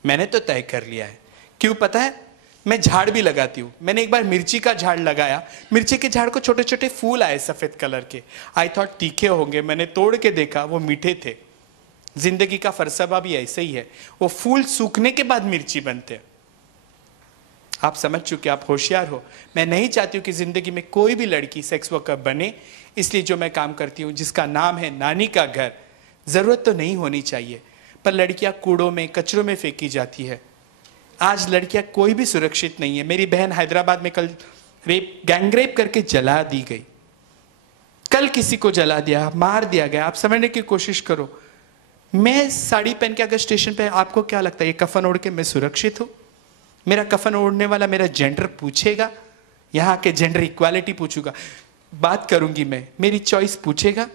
मैंने तो तय कर लिया है। क्यों पता है? मैं झाड़ भी लगाती हूँ। मैंने एक बार मिर्ची का झाड़ लगाया, मिर्ची के झाड़ को छोटे छोटे फूल आए सफेद कलर के। आई थॉट तीखे होंगे, मैंने तोड़ के देखा वो मीठे थे। जिंदगी का फलसफा भी ऐसे ही है, वो फूल सूखने के बाद मिर्ची बनते हैं। आप समझ चुके, आप होशियार हो। मैं नहीं चाहती हूँ कि जिंदगी में कोई भी लड़की सेक्स वर्कर बने, इसलिए जो मैं काम करती हूँ जिसका नाम है नानी का घर। जरूरत तो नहीं होनी चाहिए, पर लड़कियां कूड़ों में कचरों में फेंकी जाती है। आज लड़कियां कोई भी सुरक्षित नहीं है। मेरी बहन हैदराबाद में कल गैंगरेप करके जला दी गई, कल किसी को जला दिया, मार दिया गया। आप समझने की कोशिश करो। मैं साड़ी पहन के अगर स्टेशन पे, आपको क्या लगता है ये कफन ओढ़ के मैं सुरक्षित हूँ? मेरा कफन ओढ़ने वाला मेरा जेंडर पूछेगा? यहाँ के जेंडर इक्वालिटी पूछूंगा, बात करूंगी मैं, मेरी चॉइस पूछेगा?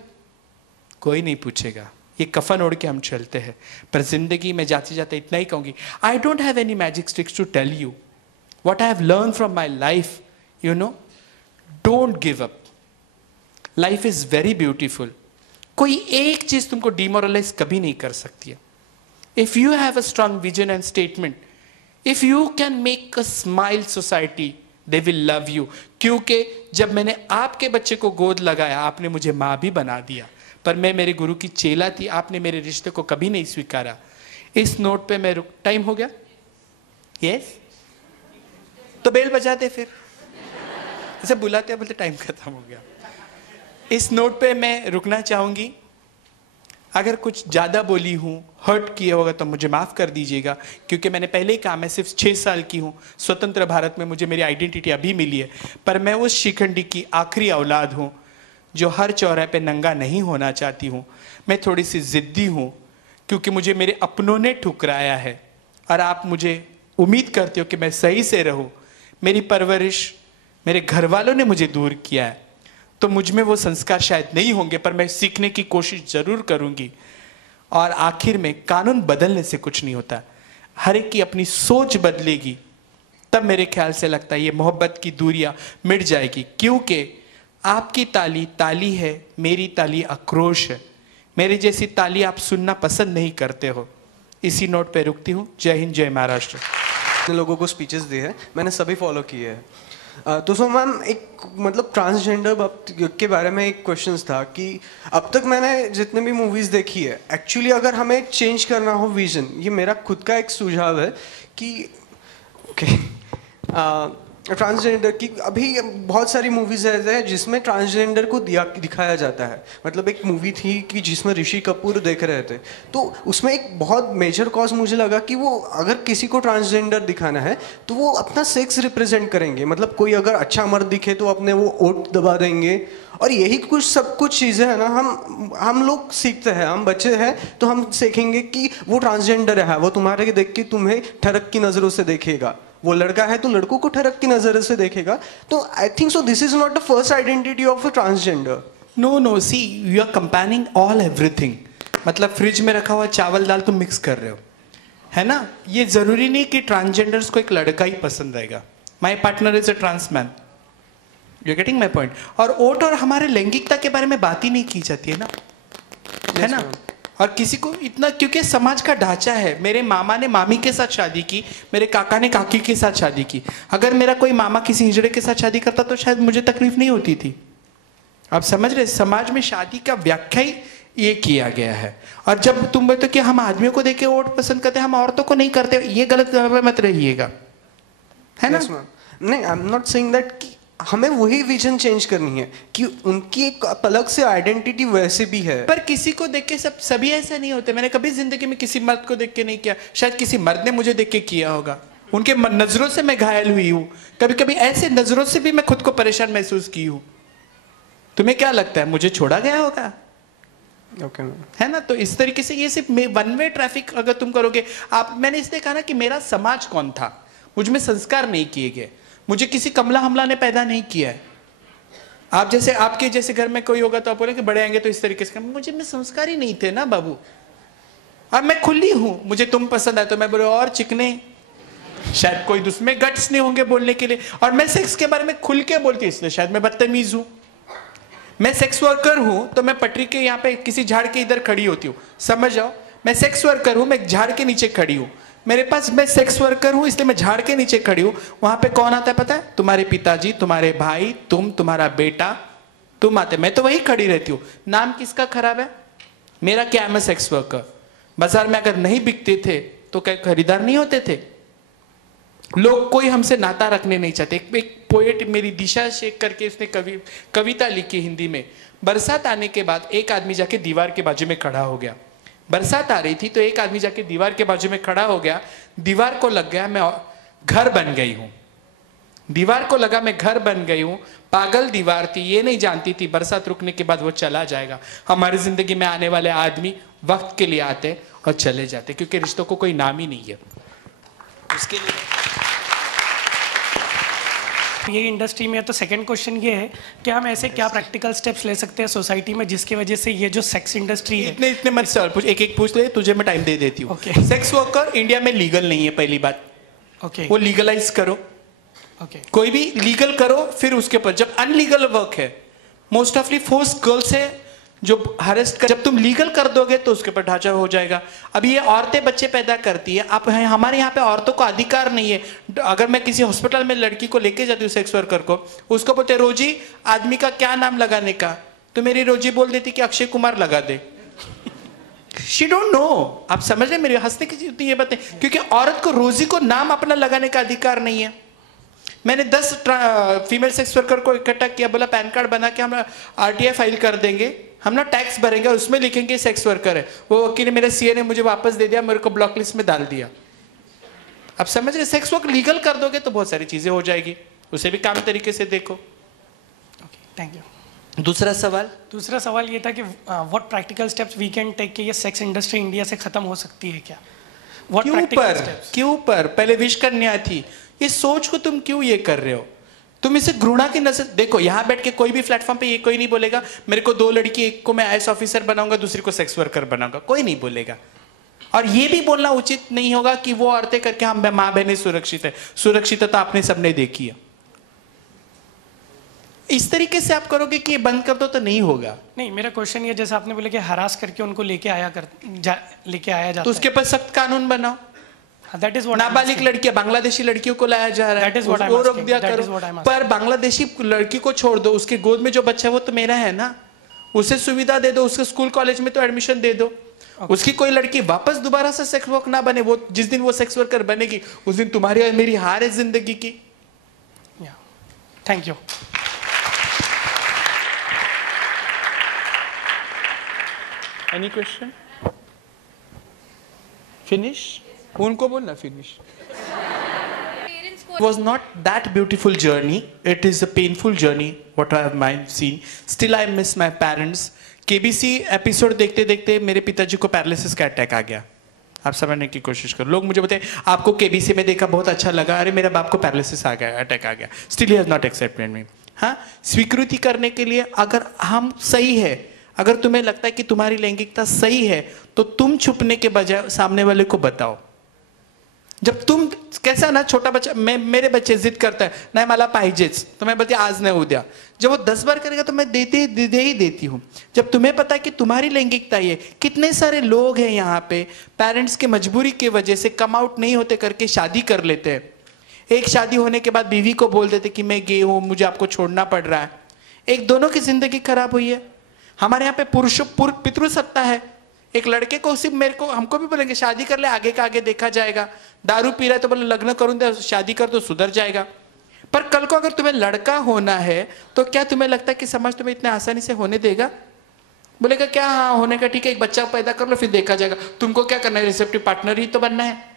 कोई नहीं पूछेगा। ये कफन ओढ़ के हम चलते हैं। पर जिंदगी में जाते जाते इतना ही कहूंगी, I don't have any magic sticks to tell you what I have learn from my life. You know, don't give up, life is very beautiful. कोई एक चीज तुमको डिमोरलाइज कभी नहीं कर सकती है। If you have a strong vision and statement, if you can make a smile society, they will love you. क्योंकि जब मैंने आपके बच्चे को गोद लगाया, आपने मुझे माँ भी बना दिया, पर मैं मेरे गुरु की चेला थी। आपने मेरे रिश्ते को कभी नहीं स्वीकारा। इस नोट पे मैं टाइम हो गया? यस, तो बेल बजाते, फिर ऐसे बुलाते बोलते टाइम खत्म हो गया। इस नोट पे मैं रुकना चाहूंगी। अगर कुछ ज़्यादा बोली हूँ, हर्ट किया होगा तो मुझे माफ़ कर दीजिएगा, क्योंकि मैंने पहले ही कहा मैं सिर्फ 6 साल की हूँ। स्वतंत्र भारत में मुझे मेरी आइडेंटिटी अभी मिली है, पर मैं उस शिखंडी की आखिरी औलाद हूँ जो हर चौराहे पे नंगा नहीं होना चाहती हूँ। मैं थोड़ी सी ज़िद्दी हूँ क्योंकि मुझे मेरे अपनों ने ठुकराया है, और आप मुझे उम्मीद करते हो कि मैं सही से रहूँ। मेरी परवरिश मेरे घर वालों ने मुझे दूर किया है, तो मुझ में वो संस्कार शायद नहीं होंगे, पर मैं सीखने की कोशिश ज़रूर करूँगी। और आखिर में कानून बदलने से कुछ नहीं होता, हर एक की अपनी सोच बदलेगी, तब मेरे ख्याल से लगता है ये मोहब्बत की दूरियां मिट जाएगी। क्योंकि आपकी ताली ताली है, मेरी ताली आक्रोश है। मेरी जैसी ताली आप सुनना पसंद नहीं करते हो। इसी नोट पे रुकती हूँ। जय हिंद, जय महाराष्ट्र। जितने लोगों को स्पीचेस दिए हैं मैंने सभी फॉलो किए हैं। तो सो मैम एक मतलब ट्रांसजेंडर के बारे में एक क्वेश्चन था कि अब तक मैंने जितने भी मूवीज़ देखी है, एक्चुअली अगर हमें चेंज करना हो विजन, ये मेरा खुद का एक सुझाव है कि ओके ट्रांसजेंडर की अभी बहुत सारी मूवीज़ हैं जिसमें ट्रांसजेंडर को दिखाया जाता है। मतलब एक मूवी थी कि जिसमें ऋषि कपूर देख रहे थे, तो उसमें एक बहुत मेजर कॉज मुझे लगा कि वो अगर किसी को ट्रांसजेंडर दिखाना है तो वो अपना सेक्स रिप्रेजेंट करेंगे। मतलब कोई अगर अच्छा मर्द दिखे तो अपने वो ओट दबा देंगे, और यही कुछ सब कुछ चीज़ें हैं ना, हम लोग सीखते हैं, हम बच्चे हैं तो हम सीखेंगे कि वो ट्रांसजेंडर है, वो तुम्हारे देख के तुम्हें ठरक की नज़रों से देखेगा, वो लड़का है तो लड़कों को ठरक की नजर से देखेगा। तो I think so this is not the first identity of a transgender. No see, you are comparing all everything. मतलब फ्रिज में रखा हुआ चावल दाल तुम मिक्स कर रहे हो, है ना। ये जरूरी नहीं कि ट्रांसजेंडर्स को एक लड़का ही पसंद आएगा। My partner is a trans man, you getting my point. और ओट और हमारे लैंगिकता के बारे में बात ही नहीं की जाती है ना, है ना। और किसी को इतना, क्योंकि समाज का ढांचा है। मेरे मामा ने मामी के साथ शादी की, मेरे काका ने काकी के साथ शादी की। अगर मेरा कोई मामा किसी हिजड़े के साथ शादी करता तो शायद मुझे तकलीफ नहीं होती थी। आप समझ रहे, समाज में शादी का व्याख्या ही ये किया गया है। और जब तुम बोलते कि हम आदमियों को देख के वोट पसंद करते हैं, हम औरतों को नहीं करते, ये गलत मत रहिएगा, है ना। नहीं, आई एम नॉट सेइंग दैट हमें वही विजन चेंज करनी है कि उनकी एक अलग से आइडेंटिटी वैसे भी है। पर किसी को देख के सभी ऐसे नहीं होते। मैंने कभी जिंदगी में किसी मर्द को देख के नहीं किया, शायद किसी मर्द ने मुझे देख के किया होगा। उनके नजरों से मैं घायल हुई हूँ, कभी कभी ऐसे नजरों से भी मैं खुद को परेशान महसूस की हूँ। तुम्हें क्या लगता है मुझे छोड़ा गया होगा? ओके है ना। तो इस तरीके से ये सिर्फ वन वे ट्रैफिक अगर तुम करोगे आप। मैंने इसलिए कहा ना कि मेरा समाज कौन था, मुझ में संस्कार नहीं किए गए, मुझे किसी कमला हमला ने पैदा नहीं किया है। आप जैसे, आपके जैसे घर में कोई होगा तो आप बोले कि बड़े आएंगे तो इस तरीके से, मुझे में संस्कार ही नहीं थे ना बाबू। अब मैं खुली हूं, मुझे तुम पसंद आए तो मैं बोले और चिकने, शायद कोई दूसरे गट्स नहीं होंगे बोलने के लिए। और मैं सेक्स के बारे में खुल के बोलती, इसलिए शायद मैं बदतमीज हूं। मैं सेक्स वर्कर हूं तो मैं पटरी के यहाँ पे किसी झाड़ के इधर खड़ी होती हूँ, समझ जाओ। मैं सेक्स वर्कर हूं, मैं एक झाड़ के नीचे खड़ी हूं। मेरे पास, मैं सेक्स वर्कर हूं इसलिए मैं झाड़ के नीचे खड़ी हूं। वहां पे कौन आता है पता है? तुम्हारे पिताजी, तुम्हारे भाई, तुम, तुम्हारा बेटा, तुम आते। मैं तो वही खड़ी रहती हूँ। नाम किसका खराब है? मेरा क्या है? मैं सेक्स वर्कर। बाजार में अगर नहीं बिकते थे तो क्या खरीदार नहीं होते थे? लोग कोई हमसे नाता रखने नहीं चाहते। एक पोएट मेरी दिशा शेख करके, उसने कविता लिखी हिंदी में। बरसात आने के बाद एक आदमी जाके दीवार के बाजू में खड़ा हो गया। बरसात आ रही थी तो एक आदमी जाके दीवार के बाजू में खड़ा हो गया। दीवार को लग गया मैं घर बन गई हूं। दीवार को लगा मैं घर बन गई हूं। पागल दीवार थी, ये नहीं जानती थी बरसात रुकने के बाद वो चला जाएगा। हमारी जिंदगी में आने वाले आदमी वक्त के लिए आते और चले जाते, क्योंकि रिश्तों को कोई नाम ही नहीं है उसके लिए। ये इंडस्ट्री में है। तो सेकंड क्वेश्चन ये है कि हम ऐसे क्या प्रैक्टिकल स्टेप्स ले सकते हैं सोसाइटी में जिसकी वजह से ये जो सेक्स इंडस्ट्री है। इतने मत सवाल पूछ, एक एक पूछ ले, तुझे मैं टाइम दे देती हूँ। Okay. सेक्स वर्कर इंडिया में लीगल नहीं है, पहली बात। ओके वो लीगलाइज करो। ओके कोई भी लीगल करो, फिर उसके ऊपर। जब अनलीगल वर्क है, मोस्ट ऑफली फोर्स गर्ल्स है जो हरेस्ट कर, जब तुम लीगल कर दोगे तो उसके ऊपर ढांचा हो जाएगा। अभी ये औरतें बच्चे पैदा करती है, आप हमारे यहाँ पे औरतों को अधिकार नहीं है। अगर मैं किसी हॉस्पिटल में लड़की को लेके जाती हूँ सेक्स वर्कर को, उसको बोलते रोजी आदमी का क्या नाम लगाने का, तो मेरी रोजी बोल देती कि अक्षय कुमार लगा दे। She don't know. आप समझ रहे, मेरे हंसने की ये बातें, क्योंकि औरत को रोजी को नाम अपना लगाने का अधिकार नहीं है। मैंने 10 फीमेल सेक्स वर्कर को इकट्ठा किया, बोला पैन कार्ड बना के हम आरटीआई फाइल कर देंगे, हम ना टैक्स भरेंगे, उसमें लिखेंगे सेक्स वर्कर है। वो वकील मेरे सीए ने मुझे वापस दे दिया, मेरे को ब्लॉक लिस्ट में डाल दिया। अब समझ रहे, सेक्स वर्क लीगल कर दोगे तो बहुत सारी चीजें हो जाएगी, उसे भी काम तरीके से देखो। Okay thank you. दूसरा सवाल ये था कि what practical steps we can take कि ये सेक्स इंडस्ट्री इंडिया से खत्म हो सकती है क्या? क्यों पर पहले विश करनी थी। ये सोच को तुम क्यों ये कर रहे हो? तुम इसे घृणा की नजर देखो। यहां बैठ के कोई भी प्लेटफॉर्म पे ये कोई नहीं बोलेगा मेरे को 2 लड़की, एक को मैं आईएएस ऑफिसर बनाऊंगा, दूसरी को सेक्स वर्कर बनाऊंगा, कोई नहीं बोलेगा। और ये भी बोलना उचित नहीं होगा कि वो औरतें करके हम मां बहनें सुरक्षित है। सुरक्षितता आपने सबने देखी है। इस तरीके से आप करोगे कि ये बंद कर दो तो नहीं होगा। नहीं, मेरा क्वेश्चन ये, जैसे आपने बोला कि हरास करके उनको लेके आया जाता तो उसके ऊपर सख्त कानून बनाओ। That is what I'm नाबालिग asking. लड़कियां, बांग्लादेशी लड़कियों को लाया जा रहा है, That is what I'm उसको रोक asking. दिया That is करो। what I'm asking. पर बांग्लादेशी लड़की को छोड़ दो, उसके गोद में जो बच्चा है वो तो मेरा है ना, उसे सुविधा दे दो, उसके स्कूल कॉलेज में तो एडमिशन दे दो। उसकी कोई लड़की वापस दोबारा से सेक्स वर्क ना बने, वो जिस दिन वो सेक्स वर्कर बनेगी उस दिन तुम्हारी और मेरी हार है जिंदगी की। Yeah. Thank you. Any question? Finish? उनको बोलना finish. It was not that beautiful journey. It is a painful journey. What I have seen. Still I miss my parents. KBC episode देखते देखते मेरे पिताजी को पैरालिसिस का अटैक आ गया। आप समझने की कोशिश करो। लोग मुझे बताएं आपको KBC में देखा बहुत अच्छा लगा, अरे मेरा बाप को पैरालिसिस आ गया, अटैक आ गया। Still he has not accepted मी। हाँ, स्वीकृति करने के लिए अगर हम सही है, अगर तुम्हें लगता है कि तुम्हारी लैंगिकता सही है तो तुम छुपने के बजाय सामने वाले को बताओ। जब तुम कैसा ना, छोटा बच्चा, मेरे बच्चे जिद करता है नहीं मला पाहिजेच, तो मैं बोलती आज नहीं उद्या। जब वो 10 बार करेगा तो मैं दे ही देती हूँ। जब तुम्हें पता है कि तुम्हारी लैंगिकता ये, कितने सारे लोग हैं यहाँ पे पेरेंट्स के मजबूरी की वजह से कम आउट नहीं होते करके शादी कर लेते हैं। एक शादी होने के बाद बीवी को बोल देते कि मैं गे हूँ, मुझे आपको छोड़ना पड़ रहा है। एक दोनों की जिंदगी खराब हुई है। हमारे यहाँ पे पितृसत्ता है। एक लड़के को सिर्फ मेरे को, हमको भी बोलेंगे शादी कर ले, आगे का आगे देखा जाएगा। दारू पी रहा है तो बोले लग्न करूँ दे, शादी कर तो सुधर जाएगा। पर कल को अगर तुम्हें लड़का होना है तो क्या तुम्हें लगता है कि समाज तुम्हें इतने आसानी से होने देगा? बोलेगा क्या हाँ होने का ठीक है, एक बच्चा पैदा कर लो फिर देखा जाएगा, तुमको क्या करना है, रिसेप्टिव पार्टनर ही तो बनना है।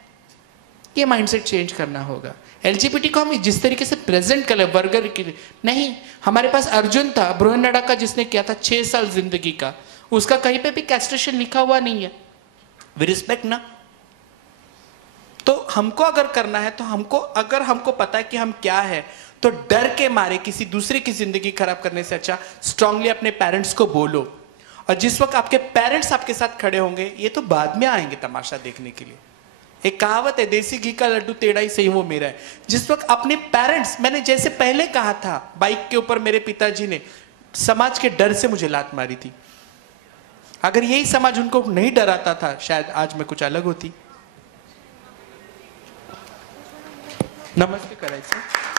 ये माइंडसेट चेंज करना होगा। LGBT को हम जिस तरीके से प्रेजेंट कर वर्गर की नहीं, हमारे पास अर्जुन था बृहन्नड़ा का जिसने किया था 6 साल जिंदगी का, उसका कहीं पे भी कैस्ट्रेशन लिखा हुआ नहीं है। वी रिस्पेक्ट ना। तो हमको अगर करना है तो हमको पता है कि हम क्या है, तो डर के मारे किसी दूसरे की जिंदगी खराब करने से अच्छा स्ट्रांगली अपने पेरेंट्स को बोलो। और जिस वक्त आपके पेरेंट्स आपके साथ खड़े होंगे, ये तो बाद में आएंगे तमाशा देखने के लिए। एक कहावत है, देसी घी का लड्डू टेढ़ा ही सही वो मेरा है। जिस वक्त अपने पेरेंट्स, मैंने जैसे पहले कहा था, बाइक के ऊपर मेरे पिताजी ने समाज के डर से मुझे लात मारी थी। अगर यही समाज उनको नहीं डराता था शायद आज मैं कुछ अलग होती। नमस्ते करायचं।